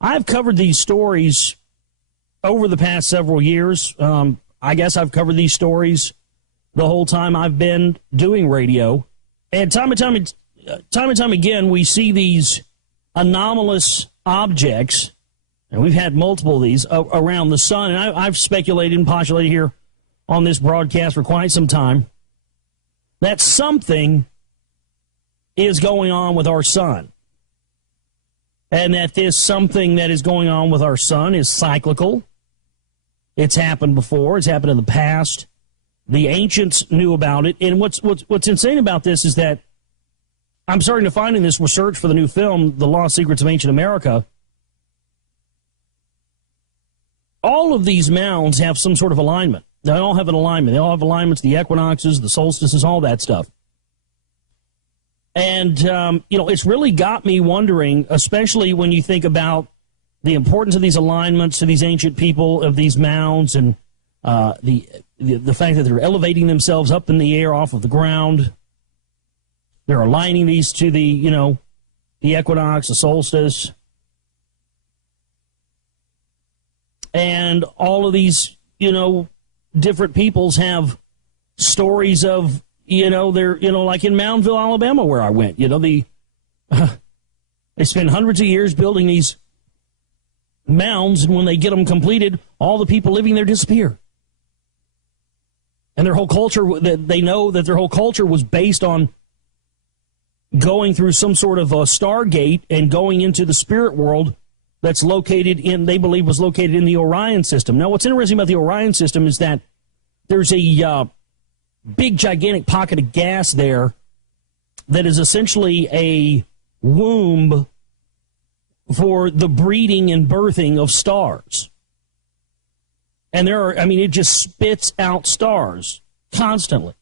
I've covered these stories over the past several years. I guess I've covered these stories the whole time I've been doing radio. And time and time again, we see these anomalous objects, and we've had multiple of these around the sun. And I've speculated and postulated here on this broadcast for quite some time that something is going on with our sun. And that this something that is going on with our sun is cyclical. It's happened before. It's happened in the past. The ancients knew about it. And what's insane about this is that I'm starting to find in this research for the new film, The Lost Secrets of Ancient America, all of these mounds have some sort of alignment. They all have an alignment. They all have alignments, the equinoxes, the solstices, all that stuff. And, it's really got me wondering, especially when you think about the importance of these alignments to these ancient people, of these mounds, and the fact that they're elevating themselves up in the air off of the ground. They're aligning these to the equinox, the solstice. And all of these, different peoples have stories of, they're, like in Moundville, Alabama, where I went, they spend hundreds of years building these mounds, and when they get them completed, all the people living there disappear. And their whole culture, they know that their whole culture was based on going through some sort of a stargate and going into the spirit world that's located they believe was located in the Orion system. Now, what's interesting about the Orion system is that there's a big, gigantic pocket of gas there that is essentially a womb for the breeding and birthing of stars. And it just spits out stars constantly.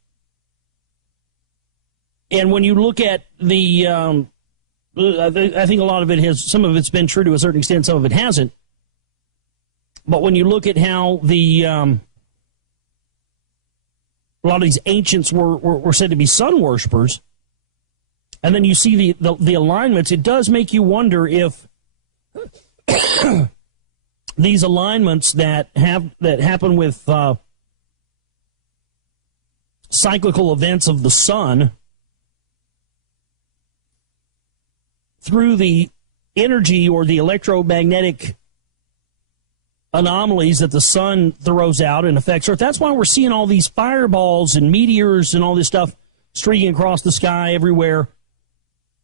And when you look at the, I think a lot of some of it's been true to a certain extent, some of it hasn't. But when you look at how a lot of these ancients were said to be sun worshipers, and then you see the alignments, it does make you wonder if these alignments that happen with cyclical events of the sun through the energy or the electromagnetic anomalies that the sun throws out and affects Earth. That's why we're seeing all these fireballs and meteors and all this stuff streaking across the sky everywhere.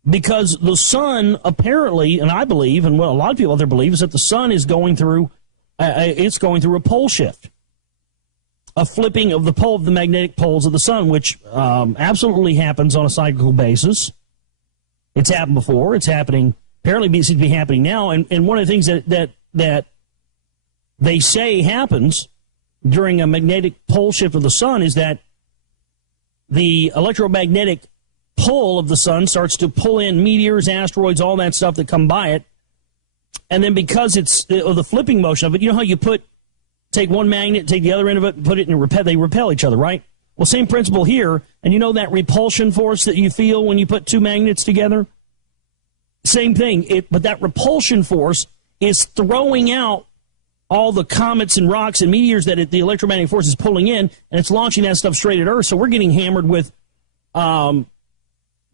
Because the sun apparently, and I believe, and what a lot of people out there believe, is that the sun is going through, a pole shift, a flipping of the magnetic poles of the sun, which absolutely happens on a cyclical basis. It's happened before. It's happening. Apparently, it seems to be happening now. And one of the things that they say happens during a magnetic pole shift of the sun is that the electromagnetic pull of the sun starts to pull in meteors, asteroids, all that stuff that come by it. And then because it's the flipping motion of it, you know how you take one magnet, take the other end of it, and put it in they repel each other, right? Well, same principle here. And you know that repulsion force that you feel when you put two magnets together? Same thing. But that repulsion force is throwing out all the comets and rocks and meteors that the electromagnetic force is pulling in, and it's launching that stuff straight at Earth. So we're getting hammered with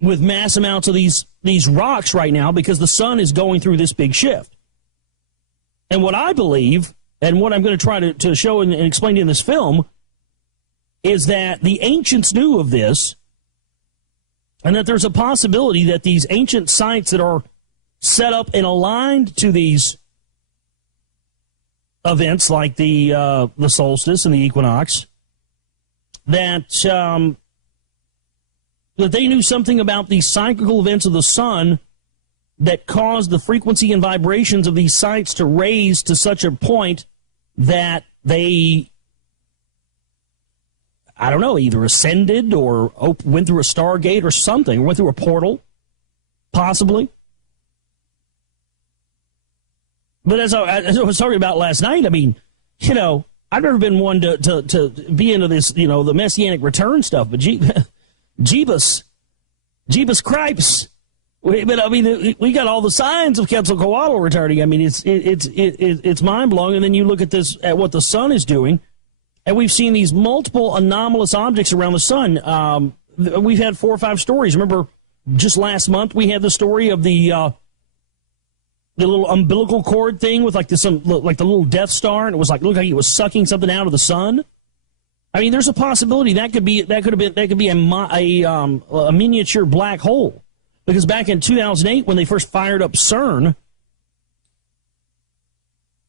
mass amounts of these rocks right now because the sun is going through this big shift. And what I believe, and what I'm going to try to show and explain in this film, is that the ancients knew of this, and that there's a possibility that these ancient sites that are set up and aligned to these events like the solstice and the equinox, that they knew something about these cyclical events of the sun that caused the frequency and vibrations of these sites to raise to such a point that they, I don't know, either ascended or went through a stargate or something, or went through a portal, possibly. But as I was talking about last night, I mean, I've never been one to be into this, the Messianic return stuff, but Jeebus Cripes, But I mean, we got all the signs of Quetzalcoatl returning. I mean, it's mind blowing. And then you look at this, at what the sun is doing, and we've seen these multiple anomalous objects around the sun. We've had 4 or 5 stories. Remember, just last month we had the story of the little umbilical cord thing with like the little Death Star, and it was like looked like it was sucking something out of the sun. I mean, there's a possibility that could be a miniature black hole, because back in 2008 when they first fired up CERN,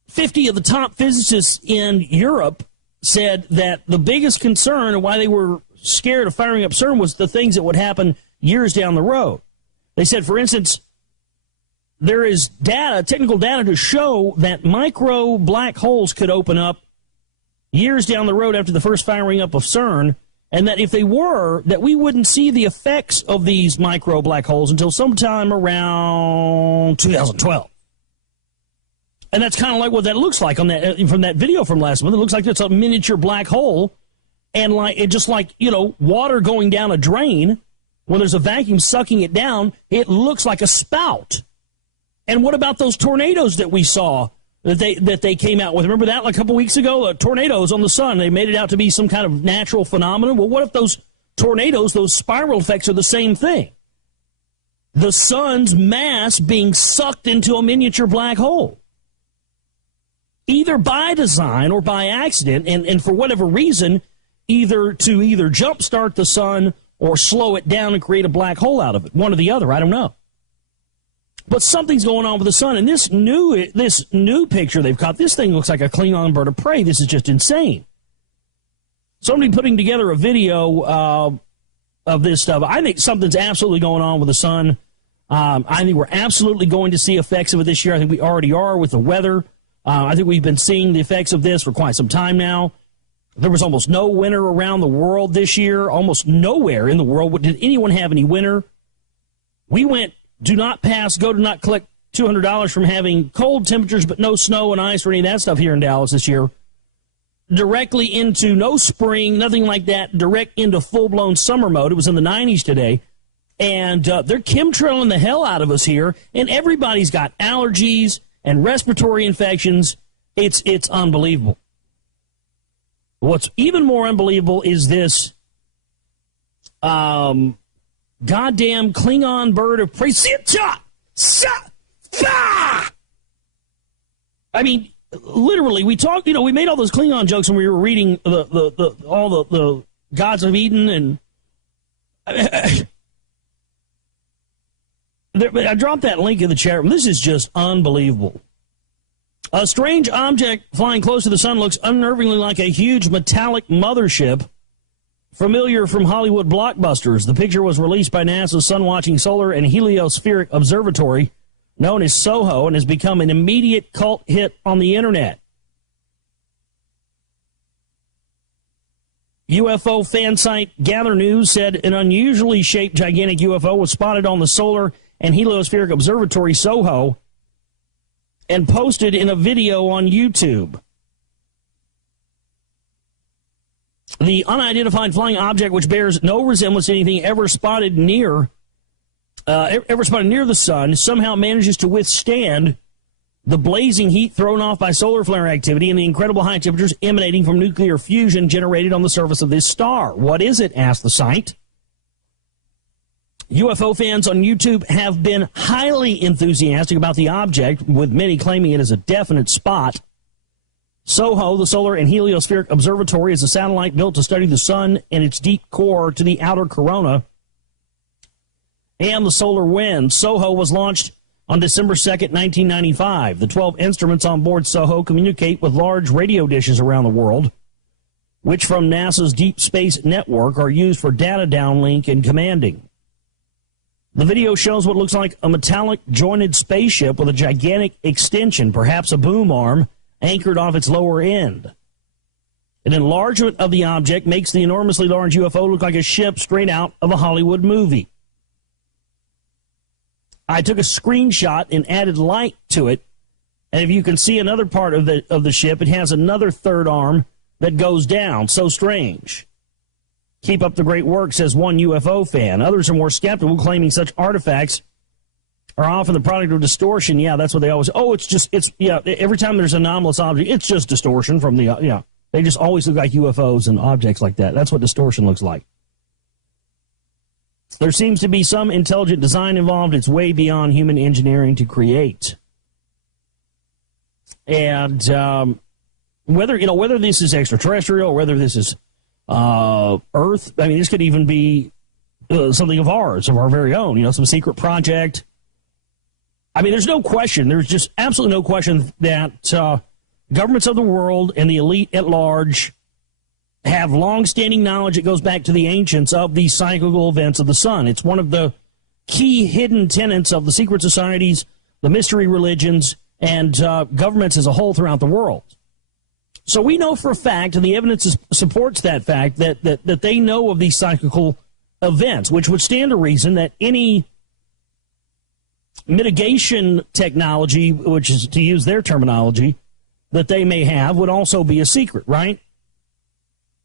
50 of the top physicists in Europe said that the biggest concern and why they were scared of firing up CERN was the things that would happen years down the road. They said, for instance, there is data, technical data, to show that micro black holes could open up years down the road after the first firing up of CERN, and that if they were, that we wouldn't see the effects of these micro black holes until sometime around 2012. And that's kind of like what that looks like on that from that video from last month. It looks like it's a miniature black hole, and like it just like, you know, water going down a drain when there's a vacuum sucking it down. It looks like a spout. And what about those tornadoes that we saw that they came out with? Remember that like a couple weeks ago? Tornadoes on the sun. They made it out to be some kind of natural phenomenon. Well, what if those tornadoes, those spiral effects, are the same thing? The sun's mass being sucked into a miniature black hole. Either by design or by accident, and for whatever reason, either jumpstart the sun or slow it down and create a black hole out of it. One or the other, I don't know. But something's going on with the sun, and this new picture they've caught, this thing looks like a Klingon bird of prey. This is just insane. Somebody putting together a video of this stuff. I think something's absolutely going on with the sun. I think we're absolutely going to see effects of it this year. I think we already are with the weather. I think we've been seeing the effects of this for quite some time now. There was almost no winter around the world this year, almost nowhere in the world. Did anyone have any winter? We went do not pass, go to not collect $200 from having cold temperatures but no snow and ice or any of that stuff here in Dallas this year, directly into no spring, nothing like that, direct into full-blown summer mode. It was in the 90s today, and they're chemtrailing the hell out of us here, and everybody's got allergies and respiratory infections. It's unbelievable. What's even more unbelievable is this goddamn Klingon bird of prey. I mean, literally, we talked. You know, we made all those Klingon jokes when we were reading all the Gods of Eden, and I dropped that link in the chat room. This is just unbelievable. A strange object flying close to the sun looks unnervingly like a huge metallic mothership, familiar from Hollywood blockbusters. The picture was released by NASA's Sun-Watching Solar and Heliospheric Observatory, known as SOHO, and has become an immediate cult hit on the internet. UFO fan site Gather News said an unusually shaped gigantic UFO was spotted on the Solar and Heliospheric Observatory, SOHO, and posted in a video on YouTube. The unidentified flying object, which bears no resemblance to anything ever spotted near the sun, somehow manages to withstand the blazing heat thrown off by solar flare activity and the incredible high temperatures emanating from nuclear fusion generated on the surface of this star. What is it? Asked the site. UFO fans on YouTube have been highly enthusiastic about the object, with many claiming it is a definite spot. SOHO, the Solar and Heliospheric Observatory, is a satellite built to study the sun and its deep core to the outer corona and the solar wind. SOHO was launched on December 2nd, 1995. The 12 instruments on board SOHO communicate with large radio dishes around the world, which from NASA's Deep Space Network are used for data downlink and commanding. The video shows what looks like a metallic jointed spaceship with a gigantic extension, perhaps a boom arm, anchored off its lower end. An enlargement of the object makes the enormously large UFO look like a ship straight out of a Hollywood movie. I took a screenshot and added light to it, and if you can see another part of the ship, it has another third arm that goes down. So strange. Keep up the great work, says one UFO fan. Others are more skeptical, claiming such artifacts are often the product of distortion. Yeah, that's what they always. Oh, every time there's an anomalous object, it's just distortion from the. They just always look like UFOs and objects like that. That's what distortion looks like. There seems to be some intelligent design involved. It's way beyond human engineering to create. And whether this is extraterrestrial or whether this is Earth, I mean, this could even be something of ours, of our very own, some secret project. I mean, there's no question. There's just absolutely no question that governments of the world and the elite at large have long-standing knowledge that goes back to the ancients of these cyclical events of the sun. It's one of the key hidden tenets of the secret societies, the mystery religions, and governments as a whole throughout the world. So we know for a fact, and the evidence supports that fact, that they know of these cyclical events, which would stand to reason that any mitigation technology, which is to use their terminology, that they may have would also be a secret, right?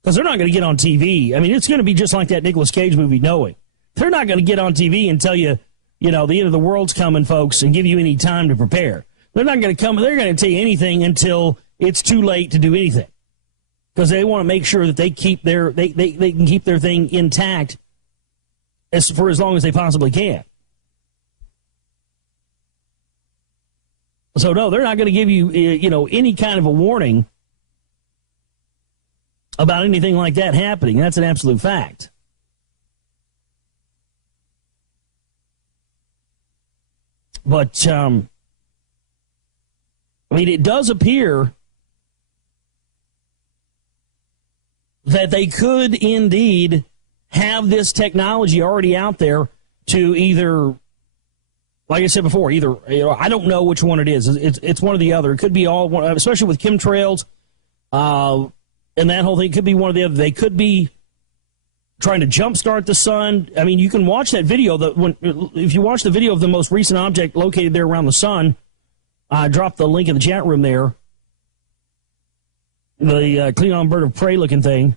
Because they're not going to get on TV. I mean, it's going to be just like that Nicolas Cage movie, Knowing. They're not going to get on TV and tell you, the end of the world's coming, folks, and give you any time to prepare. They're not going to come. They're going to tell you anything until it's too late to do anything, because they want to make sure that they keep they can keep their thing intact for as long as they possibly can. So no, they're not going to give you any kind of a warning about anything like that happening. That's an absolute fact. But it does appear that they could indeed have this technology already out there to either, like I said before, I don't know which one it is. It's one or the other. It could be all one, especially with chemtrails and that whole thing. It could be one or the other. They could be trying to jumpstart the sun. I mean, you can watch that video. If you watch the video of the most recent object located there around the sun, I dropped the link in the chat room there. The Klingon bird of prey looking thing.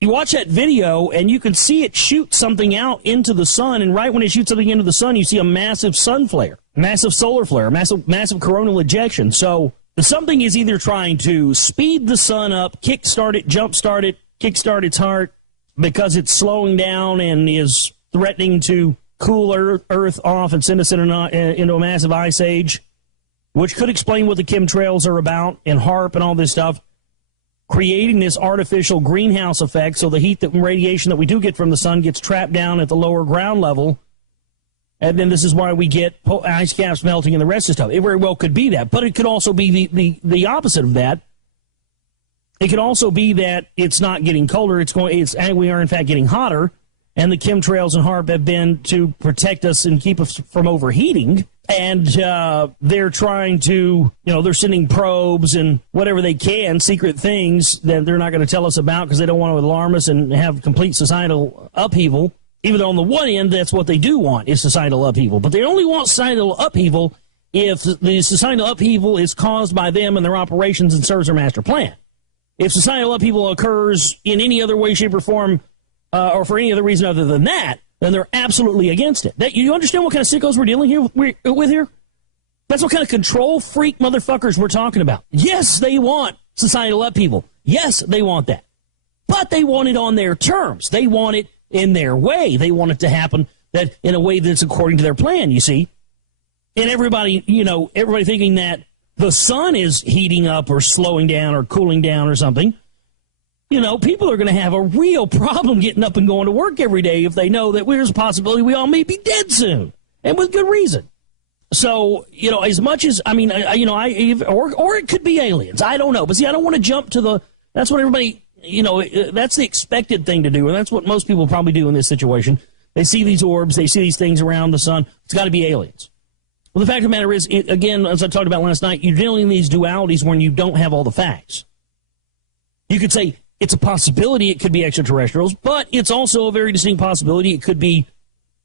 You watch that video, and you can see it shoot something out into the sun, and right when it shoots something into the sun, you see a massive sun flare, massive solar flare, massive coronal ejection. So something is either trying to speed the sun up, kickstart it, jumpstart it, kickstart its heart, because it's slowing down and is threatening to cool Earth off and send us into a massive ice age, which could explain what the chemtrails are about and HAARP and all this stuff, creating this artificial greenhouse effect, so the heat and radiation that we do get from the sun gets trapped down at the lower ground level, and then this is why we get ice caps melting and the rest of the stuff. It very well could be that, but it could also be the opposite of that. It could also be that it's not getting colder, and we are in fact getting hotter, and the chemtrails and HAARP have been to protect us and keep us from overheating. And they're trying to, they're sending probes and whatever they can, secret things that they're not going to tell us about because they don't want to alarm us and have complete societal upheaval. Even though on the one end, that's what they do want, is societal upheaval. But they only want societal upheaval if the societal upheaval is caused by them and their operations and serves their master plan. If societal upheaval occurs in any other way, shape, or form, or for any other reason other than that, then they're absolutely against it. You understand what kind of sickos we're dealing with here? That's what kind of control freak motherfuckers we're talking about. Yes, they want societal upheaval. Yes, they want that. But they want it on their terms. They want it in their way. They want it to happen that in a way that's according to their plan, you see. And everybody thinking that the sun is heating up or slowing down or cooling down or something. People are going to have a real problem getting up and going to work every day if they know that there's a possibility we all may be dead soon, and with good reason. So, as much as, or it could be aliens. I don't know. But see, I don't want to jump to that's what everybody, that's the expected thing to do, and that's what most people probably do in this situation. They see these orbs, they see these things around the sun. It's got to be aliens. Well, the fact of the matter is, again, as I talked about last night, you're dealing in these dualities when you don't have all the facts. You could say, it's a possibility it could be extraterrestrials, but it's also a very distinct possibility it could be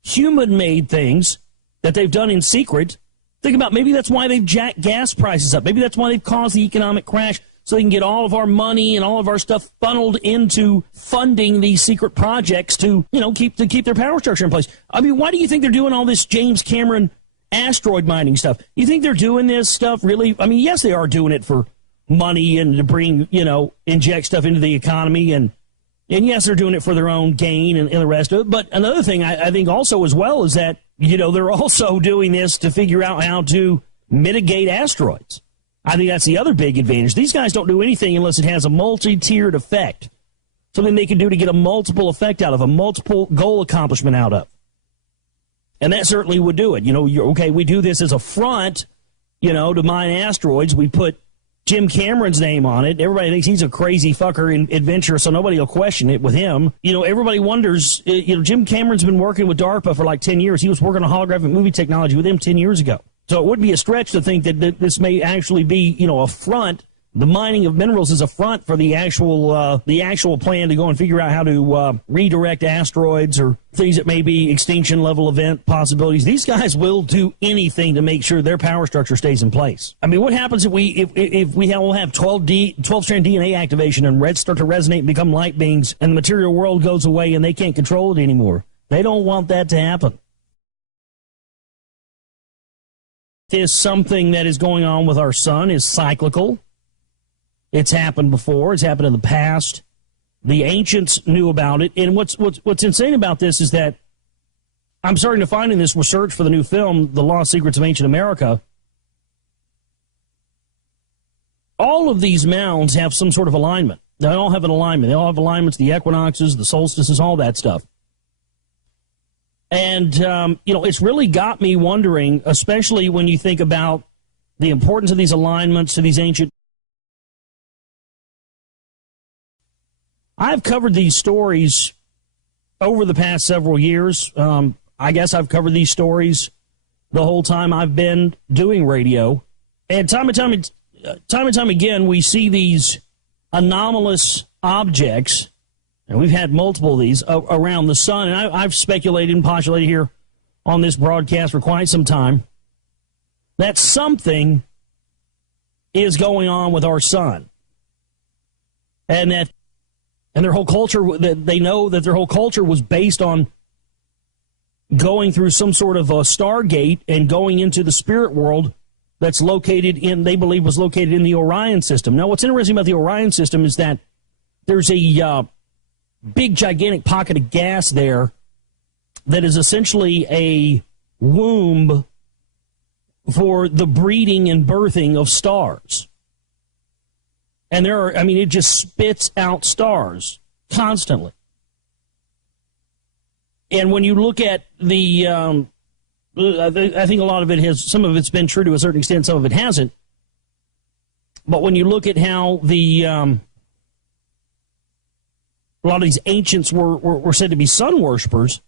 human-made things that they've done in secret. Think about maybe that's why they've jacked gas prices up. Maybe that's why they've caused the economic crash so they can get all of our money and all of our stuff funneled into funding these secret projects to, keep their power structure in place. I mean, why do you think they're doing all this James Cameron asteroid mining stuff? You think they're doing this stuff really? I mean, yes, they are doing it for money and to bring, inject stuff into the economy. And yes, they're doing it for their own gain and the rest of it. But another thing I think also as well is that, they're also doing this to figure out how to mitigate asteroids. I think that's the other big advantage. These guys don't do anything unless it has a multi-tiered effect. Something they can do to get a multiple effect out of, a multiple goal accomplishment out of. And that certainly would do it. We do this as a front, to mine asteroids. We put Jim Cameron's name on it. Everybody thinks he's a crazy fucker in adventure, so nobody will question it with him. Everybody wonders, Jim Cameron's been working with DARPA for like 10 years. He was working on holographic movie technology with them 10 years ago. So it would be a stretch to think that this may actually be, a front. The mining of minerals is a front for the actual plan to go and figure out how to redirect asteroids or things that may be extinction level event possibilities. These guys will do anything to make sure their power structure stays in place. I mean, what happens if we'll have 12-strand DNA activation and reds start to resonate and become light beings and the material world goes away and they can't control it anymore? They don't want that to happen. Is something that is going on with our sun is cyclical. It's happened before. It's happened in the past. The ancients knew about it. And what's insane about this is that I'm starting to find in this research for the new film, The Lost Secrets of Ancient America, all of these mounds have some sort of alignment. They all have an alignment. They all have alignments, the equinoxes, the solstices, all that stuff. And, it's really got me wondering, especially when you think about the importance of these alignments to these ancient. I've covered these stories over the past several years. I guess I've covered these stories the whole time I've been doing radio. And time and time again, we see these anomalous objects. And we've had multiple of these around the sun. And I've speculated and postulated here on this broadcast for quite some time that something is going on with our sun. And their whole culture, they know that their whole culture was based on going through some sort of a stargate and going into the spirit world that's they believe was located in the Orion system. Now, what's interesting about the Orion system is that there's a big, gigantic pocket of gas there that is essentially a womb for the breeding and birthing of stars. And it just spits out stars constantly. And when you look at I think a lot of some of it's been true to a certain extent, some of it hasn't. But when you look at how a lot of these ancients were said to be sun worshipers,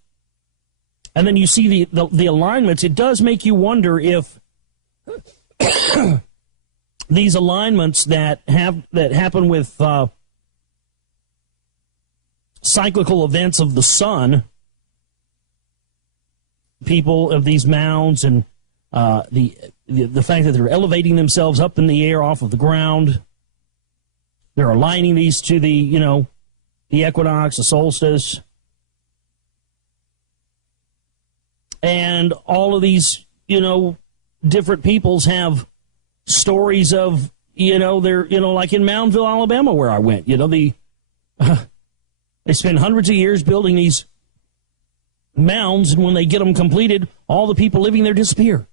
and then you see the alignments, it does make you wonder if these alignments that happen with cyclical events of the sun, people of these mounds and the fact that they're elevating themselves up in the air off of the ground, they're aligning these to the equinox, the solstice, and all of these, different peoples have stories of, they're, like in Moundville, Alabama, where I went, they spend hundreds of years building these mounds, and when they get them completed, all the people living there disappear.